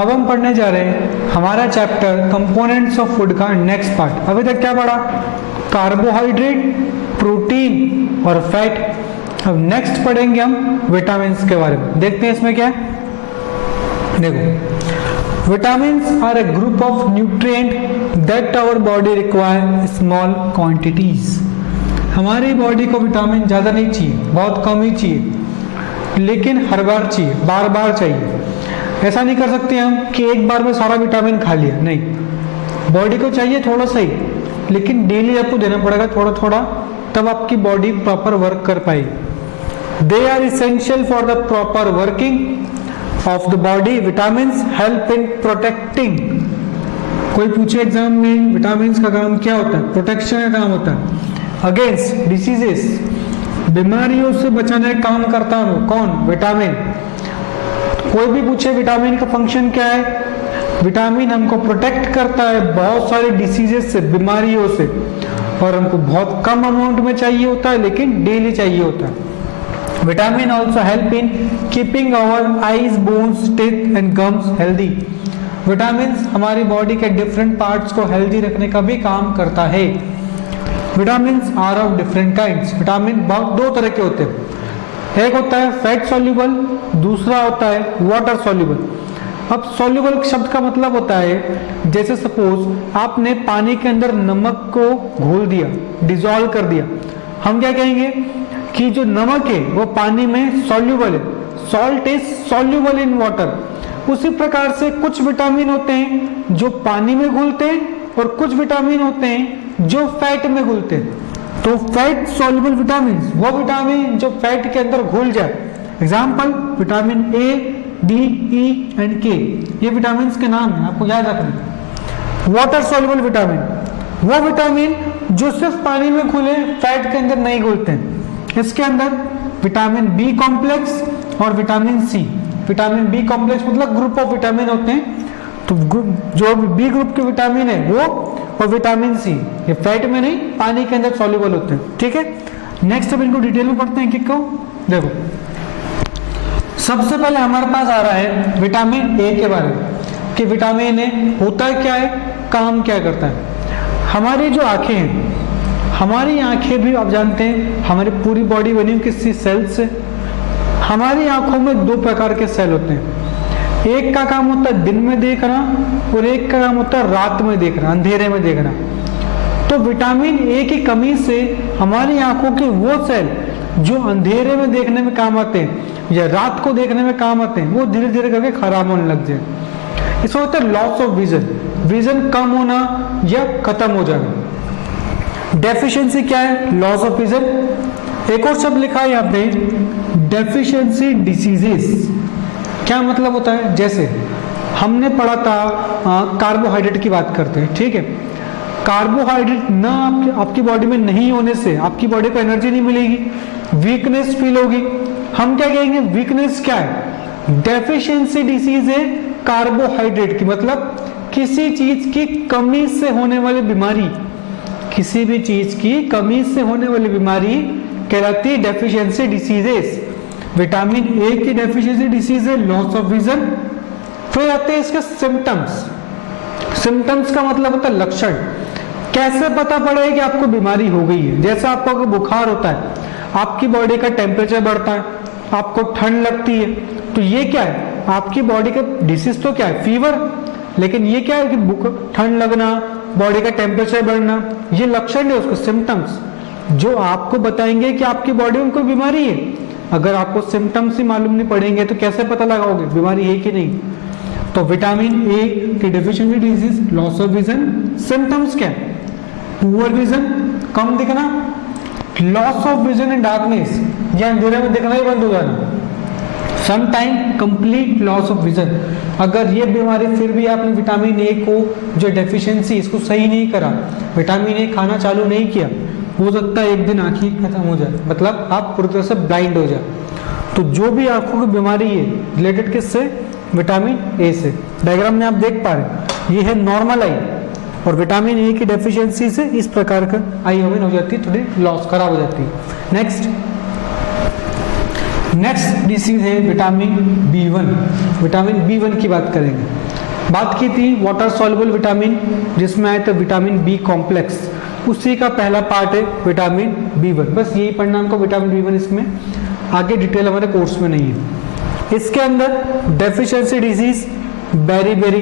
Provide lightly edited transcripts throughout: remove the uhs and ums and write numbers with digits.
अब हम पढ़ने जा रहे हैं हमारा चैप्टर कंपोनेंट्स ऑफ फूड का नेक्स्ट पार्ट। अभी तक क्या पढ़ा? कार्बोहाइड्रेट, प्रोटीन और फैट। अब नेक्स्ट पढ़ेंगे हम विटामिन के बारे में। देखते हैं इसमें क्या है। देखो, vitamin are a group of nutrient that our body require small quantities. हमारी बॉडी को विटामिन ज़्यादा नहीं चाहिए, बहुत कम ही चाहिए, लेकिन हर बार चाहिए, बार बार चाहिए। ऐसा नहीं कर सकते हम कि एक बार में सारा विटामिन खा लिया, नहीं। बॉडी को चाहिए थोड़ा सा ही, लेकिन डेली आपको देना पड़ेगा थोड़ा थोड़ा, तब आपकी बॉडी प्रॉपर वर्क कर पाएगी। They are essential for the proper working of the body. Vitamin help in protecting. कोई पूछे एग्जाम में विटामिन का काम क्या होता है? प्रोटेक्शन का काम होता है अगेंस्ट डिसीजेस, बीमारियों से बचाने का काम करता है कौन? विटामिन। कोई भी पूछे विटामिन का फंक्शन क्या है? विटामिन हमको प्रोटेक्ट करता है बहुत सारे डिसीजेस से, बीमारियों से, और हमको बहुत कम अमाउंट में चाहिए होता है, लेकिन डेली चाहिए होता है। Vitamin also help in keeping our eyes, bones, teeth and gums healthy. Vitamin हमारी बॉडी के डिफरेंट पार्ट्स को हेल्दी रखने का भी काम करता है। Vitamin are of different kinds. Vitamin बहुत दो तरह के होते हैं, एक होता है फैट सॉल्युबल, दूसरा होता है वाटर सॉल्युबल। अब सॉल्युबल शब्द का मतलब होता है जैसे सपोज आपने पानी के अंदर नमक को घोल दिया, डिजोल्व कर दिया, हम क्या कहेंगे कि जो नमक है वो पानी में सॉल्युबल है। Salt is soluble in water. उसी प्रकार से कुछ विटामिन होते हैं जो पानी में घुलते हैं और कुछ विटामिन होते हैं जो फैट में घुलते हैं। तो फैट सॉल्युबल विटामिन वो विटामिन जो फैट के अंदर घुल जाए। Example vitamin A, D, E and के, ये विटामिन के नाम है, आपको याद रखना। वाटर सॉल्युबल विटामिन वो विटामिन जो सिर्फ पानी में घुले, फैट के अंदर नहीं घुलते हैं। इसके अंदर विटामिन बी कॉम्प्लेक्स और vitamin C. Vitamin B complex मतलब ग्रुप ऑफ विटामिन होते हैं, तो जो बी ग्रुप के विटामिन है वो, और विटामिन सी ये फैट में नहीं, पानी के अंदर सॉल्युबल होते हैं। ठीक है, नेक्स्ट अब इनको डिटेल में पढ़ते हैं। किसको? देखो, सबसे पहले हमारे पास आ रहा है विटामिन ए के बारे में कि विटामिन ए होता है क्या है, काम क्या करता है। हमारी जो आंखें हैं, हमारी आंखें भी आप जानते हैं हमारी पूरी बॉडी बनी हुई किसी सेल से। हमारी आंखों में दो प्रकार के सेल होते हैं, एक का काम होता है दिन में देखना और एक का काम होता है रात में देखना, अंधेरे में देखना। तो विटामिन ए की कमी से हमारी आंखों के वो सेल जो अंधेरे में देखने में काम आते हैं या रात को देखने में काम आते हैं, वो धीरे धीरे करके खराब होने लग जाए। इसमें होता है लॉस ऑफ विजन, विजन कम होना या खत्म हो जाना। डेफिशिएंसी क्या है? Loss of vision. एक और शब्द लिखा है यहाँ पे, डेफिशिएंसी डिसीजेस। क्या मतलब होता है? जैसे हमने पढ़ा था कार्बोहाइड्रेट की बात करते हैं, ठीक है। कार्बोहाइड्रेट ना आपकी बॉडी में नहीं होने से आपकी बॉडी को एनर्जी नहीं मिलेगी, वीकनेस फील होगी। हम क्या कहेंगे? वीकनेस क्या है? डेफिशिएंसी डिसीज है कार्बोहाइड्रेट की, मतलब किसी चीज की कमी से होने वाली बीमारी, किसी भी चीज की कमी से होने वाली बीमारी कहलाती है डेफिशिएंसी डिसीजेस। विटामिन ए की डेफिशिएंसी डिसीज है लॉस ऑफ विजन। फिर आते हैं इसके सिम्टम्स। सिम्टम्स का मतलब होता है लक्षण। कैसे पता पड़ेगा कि आपको बीमारी हो गई है? जैसे आपको अगर बुखार होता है, आपकी बॉडी का टेम्परेचर बढ़ता है, आपको ठंड लगती है, तो ये क्या है? आपकी बॉडी का डिसीज तो क्या है? फीवर। लेकिन ये क्या है कि ठंड लगना, बॉडी का टेम्परेचर बढ़ना, ये लक्षण है उसको, सिम्टम्स, जो आपको बताएंगे कि आपकी बॉडी में कोई बीमारी है। अगर आपको सिम्टम्स ही मालूम नहीं पड़ेंगे तो कैसे पता लगाओगे बीमारी है कि नहीं? तो विटामिन ए की deficiency disease, loss of vision. Symptoms क्या है? पुअर विजन, कम दिखना, loss of vision in darkness, या अंधेरे में दिखना ही बंद हो जाना, some time complete loss of vision. अगर ये बीमारी फिर भी आपने विटामिन ए को जो डेफिशिएंसी इसको सही नहीं करा, विटामिन ए खाना चालू नहीं किया, हो सकता है एक दिन आंखें खत्म हो जाए, मतलब आप पूरी तरह से ब्लाइंड हो जाए। तो जो भी आंखों की बीमारी है रिलेटेड किससे? विटामिन ए से। डायग्राम में आप देख पा रहे हैं, ये है नॉर्मल आई, और विटामिन ए की डेफिशिएंसी से इस प्रकार का आई ओमेन हो जाती है, थोड़ी लॉस खराब हो जाती है। नेक्स्ट डिसीज है विटामिन बी1। विटामिन बी1 की बात करेंगे। बात की थी वाटर सॉल्युबल विटामिन, जिसमें आया था विटामिन बी कॉम्प्लेक्स, उसी का पहला पार्ट है विटामिन बी1। बस यही पढ़ना हमको विटामिन बी1, इसमें आगे डिटेल हमारे कोर्स में नहीं है। इसके अंदर deficiency disease very very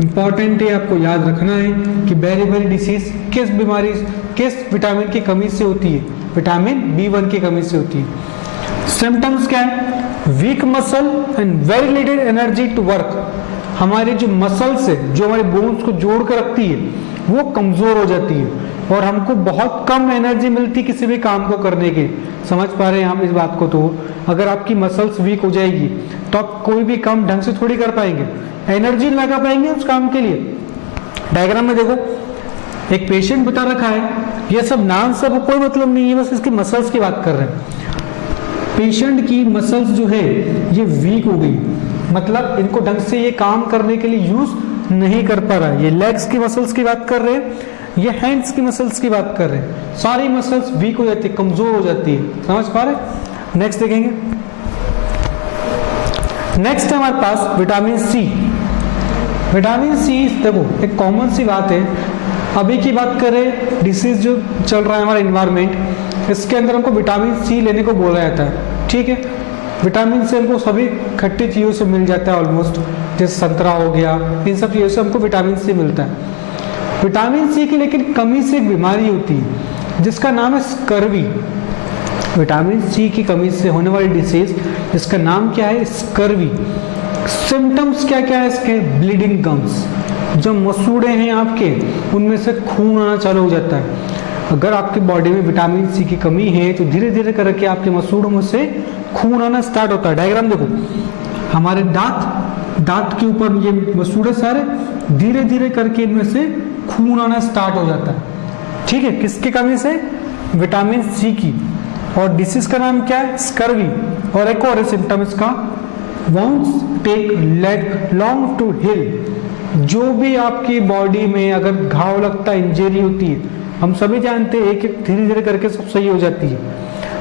important है, आपको याद रखना है कि बेरी बेरी डिजीज किस बीमारी, किस विटामिन की कमी से होती है, विटामिन बी1 की कमी से होती है। सिम्टम्स क्या है? Weak muscle and very little energy to work. हमारे जो मसल्स है, जो हमारे बोन्स को जोड़ कर रखती है, वो कमजोर हो जाती है और हमको बहुत कम एनर्जी मिलती किसी भी काम को करने के। समझ पा रहे हैं हम इस बात को? तो अगर आपकी मसल्स वीक हो जाएगी तो आप कोई भी काम ढंग से थोड़ी कर पाएंगे, एनर्जी लगा पाएंगे उस काम के लिए। डायग्राम में देखो, एक पेशेंट बता रखा है, ये सब नाम सब कोई मतलब नहीं है, बस इसकी मसल्स की बात कर रहे हैं। पेशेंट की मसल्स जो है ये वीक हो गई, मतलब इनको ढंग से ये काम करने के लिए यूज नहीं कर पा रहा है। ये लेग्स की मसल्स की बात कर रहे हैं, ये हैंड्स की मसल्स की बात कर रहे हैं, सारी मसल्स वीक हो जाती है, कमजोर हो जाती है। समझ पा रहे? नेक्स्ट देखेंगे। नेक्स्ट है हमारे पास विटामिन सी। विटामिन सी देखो एक कॉमन सी बात है, अभी की बात करें डिसीज जो चल रहा है हमारा इन्वायरमेंट, इसके अंदर हमको विटामिन सी लेने को बोला जाता है। ठीक है, विटामिन सी हमको सभी खट्टी चीज़ों से मिल जाता है ऑलमोस्ट, जैसे संतरा हो गया, इन सब चीज़ों से हमको विटामिन सी मिलता है। विटामिन सी की लेकिन कमी से एक बीमारी होती है जिसका नाम है स्कर्वी। विटामिन सी की कमी से होने वाली डिसीज जिसका नाम क्या है? स्कर्वी। सिम्टम्स क्या क्या है इसके? ब्लीडिंग गम्स, जो मसूड़े हैं आपके उनमें से खून आना चालू हो जाता है। अगर आपकी बॉडी में विटामिन सी की कमी है तो धीरे धीरे करके आपके मसूड़ों में से खून आना स्टार्ट होता है। डायग्राम देखो, हमारे दांत के ऊपर ये मसूड़े सारे धीरे धीरे करके इनमें से खून आना स्टार्ट हो जाता है। ठीक है, किसकी कमी से? विटामिन सी की। और डिसीज का नाम क्या है? स्कर्वी। और एक और सिम्टम इसका, वोंट्स टेक लॉन्ग टू हील। जो भी आपकी बॉडी में अगर घाव लगता है, इंजरी होती है, हम सभी जानते हैं एक एक धीरे धीरे करके सब सही हो जाती है,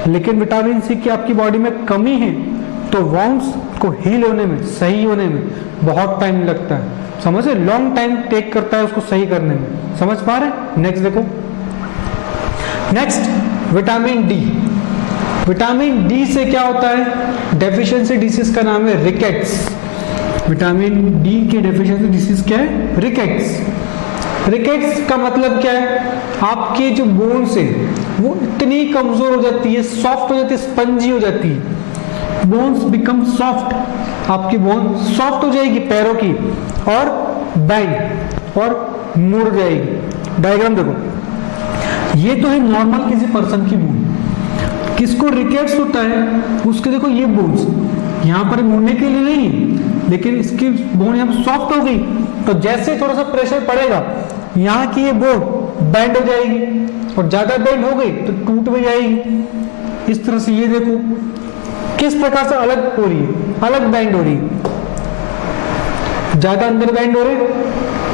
लेकिन विटामिन सी की आपकी बॉडी में कमी है तो वोंट्स को हील होने में, सही होने में बहुत टाइम लगता है। समझ रहे? लॉन्ग टाइम टेक करता है उसको सही करने में। समझ पा रहे? नेक्स्ट देखो, next vitamin D. Vitamin D से क्या होता है? डेफिशिएंसी डिसीज का नाम है रिकेट्स। विटामिन डी के डेफिशिएंसी डिसीज क्या है? रिकेट्स। रिकेट्स का मतलब क्या है? आपके जो बोन्स है वो इतनी कमजोर हो जाती है, सॉफ्ट हो जाती है, स्पंजी हो जाती है। बोन्स बिकम सॉफ्ट, आपकी बोन सॉफ्ट हो जाएगी पैरों की और बैंड और मुड़ जाएगी। डायग्राम देखो, ये तो है नॉर्मल किसी पर्सन की बोन। किसको रिकेट्स होता है? उसके देखो ये बोन्स यहाँ पर मुड़ने के लिए नहीं है, लेकिन इसकी बोन यहाँ पर सॉफ्ट हो गई तो जैसे थोड़ा सा प्रेशर पड़ेगा यहाँ की ये बोन बैंड हो जाएगी और ज्यादा बैंड हो गई तो टूट भी जाएगी। इस तरह से ये देखो किस प्रकार से अलग हो रही है, अलग बैंड हो रही है, ज्यादा अंदर बैंड हो रही है।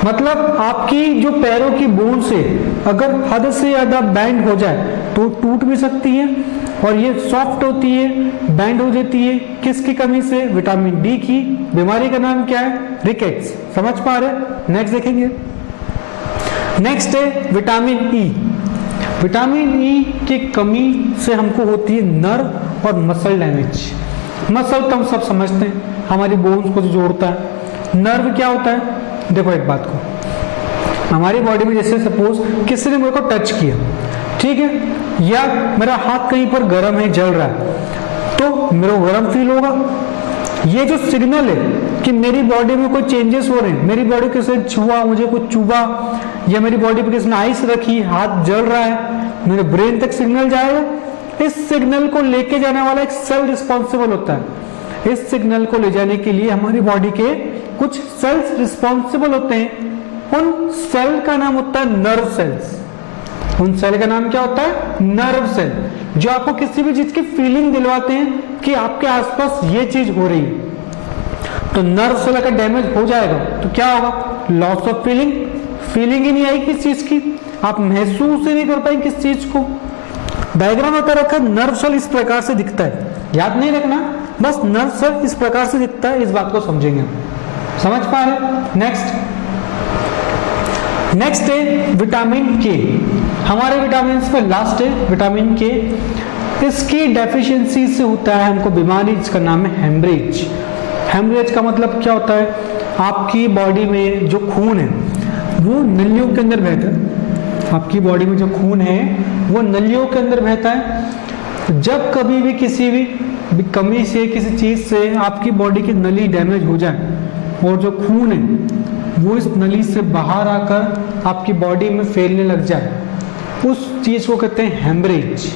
मतलब आपकी जो पैरों की बोन से अगर हद से ज्यादा बैंड हो जाए तो टूट भी सकती है और ये सॉफ्ट होती है, बैंड हो जाती है। किसकी कमी से? विटामिन डी की। बीमारी का नाम क्या है? रिकेट्स। समझ पा रहे? नेक्स्ट देखेंगे। नेक्स्ट है विटामिन ई। विटामिन ई की कमी से हमको होती है नर्व और मसल डैमेज। मसल तो हम सब समझते हैं, हमारी बोन्स को जो जोड़ता है। नर्व क्या होता है? देखो एक बात को, हमारी बॉडी में जैसे सपोज किसी ने मेरे को टच किया, ठीक है, या मेरा हाथ कहीं पर गर्म है, जल रहा है, तो मेरे को गर्म फील होगा। ये जो सिग्नल है कि मेरी बॉडी में कोई चेंजेस हो रहे हैं, मेरी बॉडी किसी ने छुआ, मुझे कुछ चुभा, या मेरी बॉडी पे किसी ने आइस रखी, हाथ जल रहा है, मेरे ब्रेन तक सिग्नल जाएगा। इस सिग्नल को लेके जाने वाला एक सेल रिस्पॉन्सिबल होता है। इस सिग्नल को ले जाने के लिए हमारी बॉडी के कुछ सेल्स रिस्पॉन्सिबल होते हैं। उन सेल का नाम होता है नर्व सेल्स। उन सेल का नाम क्या होता है? नर्व सेल, जो आपको किसी भी चीज की फीलिंग दिलवाते हैं कि आपके आसपास ये चीज हो रही है। तो नर्व सेल अगर डैमेज हो जाएगा तो क्या होगा? Loss of feeling. फीलिंग ही नहीं आएगी किस चीज की, आप महसूस ही नहीं कर पाएंगे किस चीज को। डायग्राम होता रखा, नर्व सेल इस प्रकार से दिखता है, याद नहीं रखना, बस नर्व सेल इस प्रकार से दिखता है, इस बात को समझेंगे हम। समझ पा रहे? नेक्स्ट है विटामिन के। हमारे विटामिन में लास्ट है विटामिन के। इसकी डेफिशिएंसी से होता है हमको बीमारी, जिसका नाम है हेमरेज। हेमरेज का मतलब क्या होता है? आपकी बॉडी में जो खून है वो नलियों के अंदर बहता है। आपकी बॉडी में जो खून है वो नलियों के अंदर बहता है। जब कभी भी किसी भी कमी से, किसी चीज से आपकी बॉडी की नली डैमेज हो जाए और जो खून है वो इस नली से बाहर आकर आपकी बॉडी में फैलने लग जाए, उस चीज को कहते हैं हेमरेज।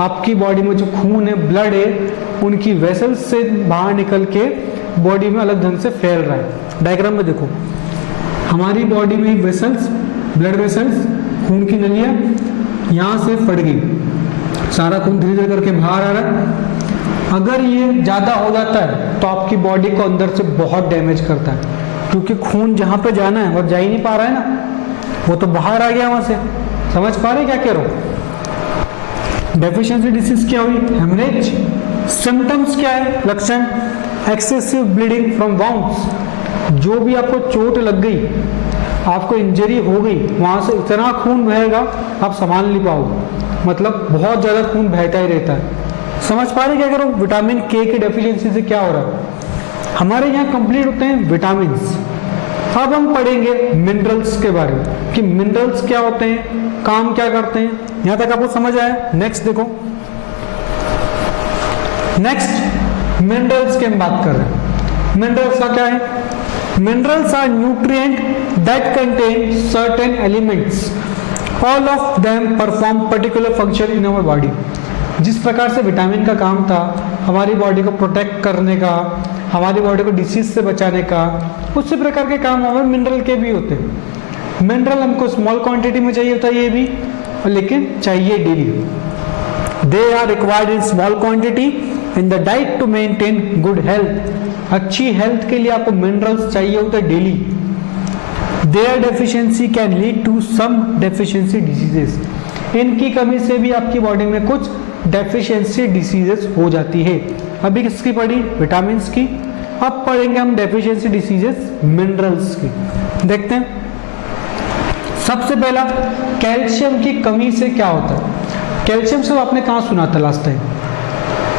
आपकी बॉडी में जो खून है, ब्लड है, उनकी वेसल्स से बाहर निकल के बॉडी में अलग ढंग से फैल रहा है। डायग्राम में देखो, हमारी बॉडी में वेसल्स, ब्लड वेसल्स, खून की नलियां यहाँ से फट गई, सारा खून धीरे धीरे करके बाहर आ रहा है। अगर ये ज़्यादा हो जाता है तो आपकी बॉडी को अंदर से बहुत डैमेज करता है, क्योंकि खून जहाँ पे जाना है और जा ही नहीं पा रहा है ना, वो तो बाहर आ गया वहाँ से। समझ पा रहे क्या कह रहा हूँ? डेफिशिएंसी डिसीज क्या हुई? हेमरेज। सिम्टम्स क्या है? लक्षण एक्सेसिव ब्लीडिंग फ्रॉम वाउंड्स। जो भी आपको चोट लग गई, आपको इंजरी हो गई, वहाँ से इतना खून बहेगा आप संभाल नहीं पाओगे, मतलब बहुत ज़्यादा खून बहता ही रहता है। समझ पा रहे क्या करो? विटामिन के की डेफिशिएंसी से क्या हो रहा है? हमारे यहाँ कंप्लीट होते हैं विटामिन। अब हम पढ़ेंगे मिनरल्स के बारे में कि मिनरल्स क्या होते हैं, काम क्या करते हैं। यहाँ तक आपको समझ आया? नेक्स्ट देखो, नेक्स्ट मिनरल्स की हम बात कर रहे हैं। मिनरल्स का क्या है? Minerals are nutrient that contain certain elements, all of them perform particular function in our body. जिस प्रकार से विटामिन का काम था हमारी बॉडी को प्रोटेक्ट करने का, हमारी बॉडी को डिसीज से बचाने का, उसी प्रकार के काम हमारे मिनरल के भी होते हैं। मिनरल हमको स्मॉल क्वांटिटी में चाहिए होता है ये भी, लेकिन चाहिए daily. They are required in small quantity in the diet to maintain good health. अच्छी हेल्थ के लिए आपको मिनरल्स चाहिए होता है daily. Their deficiency can lead to some deficiency diseases. इनकी कमी से भी आपकी बॉडी में कुछ डेफिशिएंसी डिसीजेस हो जाती है। अभी किसकी पढ़ी? विटामिन की। अब पढ़ेंगे हम डेफिशिएंसी डिसीजेस मिनरल्स की। देखते हैं। सबसे पहला, कैल्शियम की कमी से क्या होता है? कैल्शियम से आपने कहाँ सुना था लास्ट टाइम?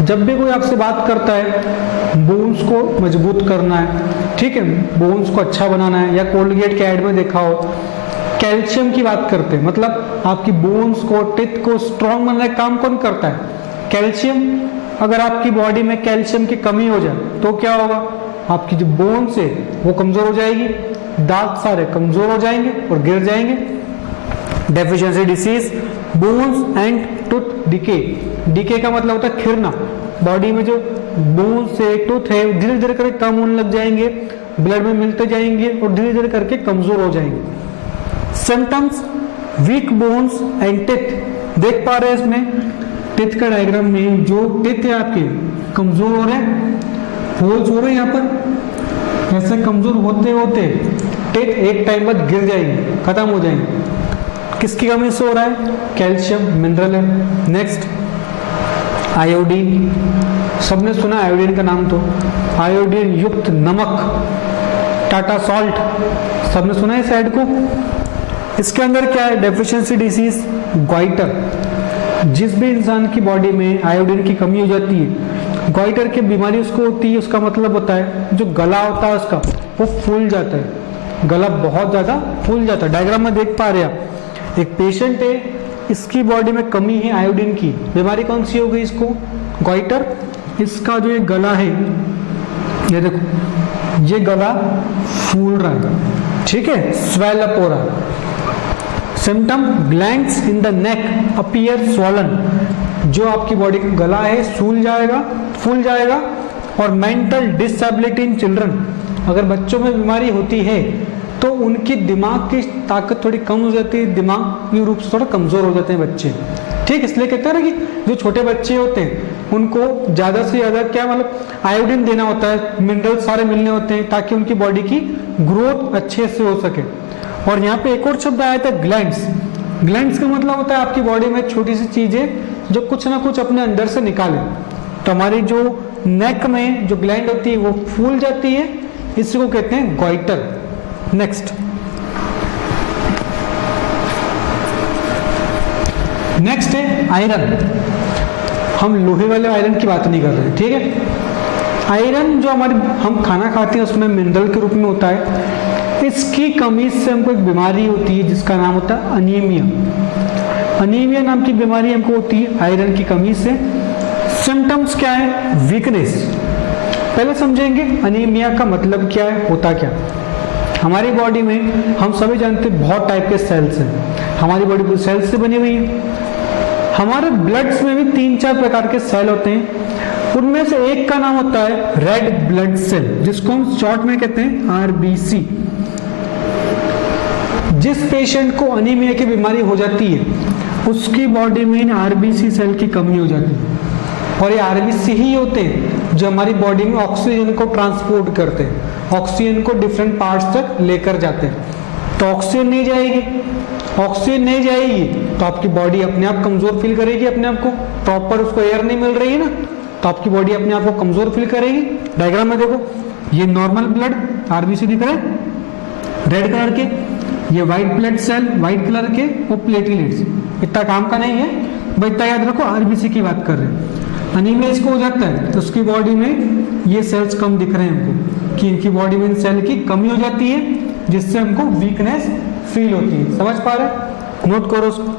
जब भी कोई आपसे बात करता है बोन्स को मजबूत करना है, ठीक है, बोन्स को अच्छा बनाना है, या कोलगेट के ऐड में देखा हो कैल्शियम की बात करते हैं, मतलब आपकी बोन्स को, टिथ को स्ट्रॉन्ग बनाने का काम कौन करता है? कैल्शियम। अगर आपकी बॉडी में कैल्शियम की कमी हो जाए तो क्या होगा? आपकी जो बोन्स है वो कमजोर हो जाएगी, दांत सारे कमजोर हो जाएंगे और गिर जाएंगे। Deficiency disease, bones and tooth decay. Decay का मतलब होता है खिरना। बॉडी में जो बोन्स है, टूथ है, धीरे धीरे करके कम होने लग जाएंगे, ब्लड में मिलते जाएंगे और धीरे धीरे करके कमजोर हो जाएंगे। Symptoms, weak bones and teeth. देख पा रहे हैं इसमें टिथ का डायग्राम में, जो टिथ है आपके कमजोर हो रहे हैं, होल्स हो रहे हैं यहाँ पर। ऐसे कमजोर होते होते टिथ एक टाइम बाद गिर जाएंगे, खत्म हो जाएंगे। किसकी कमी से हो रहा है? कैल्शियम मिनरल है। Next, iodine. सबने सुना आयोडीन का नाम, तो आयोडीन युक्त नमक, टाटा सॉल्ट, सबने सुना है इस ऐड को। इसके अंदर क्या है? Deficiency disease, goitre. जिस भी इंसान की बॉडी में आयोडीन की कमी हो जाती है, ग्वाइटर की बीमारी उसको होती है। उसका मतलब होता है जो गला होता है उसका वो फूल जाता है, गला बहुत ज्यादा फूल जाता है। डायग्राम में देख पा रहे हैं आप, एक पेशेंट है, इसकी बॉडी में कमी है आयोडीन की, बीमारी कौन सी हो गई इसको? ग्वाइटर। इसका जो ये गला है, ये देखो, ये गला फूल रहा है, ठीक है, स्वेल अप हो रहा है। Symptom, glands in the neck appear swollen. जो आपकी बॉडी का गला है फूल जाएगा। और मेंटल डिसेबिलिटी इन चिल्ड्रन। अगर बच्चों में बीमारी होती है तो उनकी दिमाग की ताकत थोड़ी कम हो जाती है, दिमागी रूप से थोड़ा कमजोर हो जाते हैं बच्चे, ठीक। इसलिए कहते हैं ना कि जो छोटे बच्चे होते हैं उनको ज़्यादा से ज़्यादा क्या मतलब आयोडीन देना होता है, मिनरल सारे मिलने होते हैं ताकि उनकी बॉडी की ग्रोथ अच्छे से हो सके। और यहाँ पे एक और शब्द आया था ग्लैंड्स। ग्लैंड्स का मतलब होता है आपकी बॉडी में छोटी सी चीजें जो कुछ ना कुछ अपने अंदर से निकाले। तो हमारी जो नेक में जो ग्लैंड होती है वो फूल जाती है इसी को कहते हैं गॉइटर। नेक्स्ट है आयरन। हम लोहे वाले आयरन की बात नहीं कर रहे हैं, ठीक है। आयरन जो हम खाना खाते हैं उसमें मिनरल के रूप में होता है। इसकी कमी से हमको एक बीमारी होती है जिसका नाम होता है अनीमिया। अनीमिया नाम की बीमारी हमको होती है आयरन की कमी से। सिम्टम्स क्या है? वीकनेस। पहले समझेंगे अनीमिया का मतलब क्या है, होता क्या। हमारी बॉडी में हम सभी जानते हैं बहुत टाइप के सेल्स हैं। हमारी बॉडी सेल्स से बनी हुई है। हमारे ब्लड्स में भी 3-4 प्रकार के सेल होते हैं। उनमें से एक का नाम होता है रेड ब्लड सेल, जिसको हम शॉर्ट में कहते हैं आरबीसी। जिस पेशेंट को अनीमिया की बीमारी हो जाती है उसकी बॉडी में इन आरबीसी सेल की कमी हो जाती है। और ये आरबीसी ही होते हैं जो हमारी बॉडी में ऑक्सीजन को ट्रांसपोर्ट करते हैं, ऑक्सीजन को डिफरेंट पार्ट्स तक लेकर जाते हैं। तो ऑक्सीजन नहीं जाएगी तो आपकी बॉडी अपने आप कमजोर फील करेगी, अपने आप को प्रॉपर उसको एयर नहीं मिल रही है ना, तो आपकी बॉडी अपने आप को कमजोर फील करेगी। डायग्राम में देखो, ये नॉर्मल ब्लड आरबीसी दिख रहा है रेड कलर के, ये white blood cell white colour के, वो प्लेटलेट्स। इतना काम का नहीं है भाई, इतना याद रखो आरबीसी की बात कर रहे हैं। अनीमिया इसको हो जाता है तो उसकी बॉडी में ये सेल्स कम दिख रहे हैं हमको, कि इनकी बॉडी में इन सेल की कमी हो जाती है जिससे हमको वीकनेस फील होती है। समझ पा रहे? नोट करो उसको।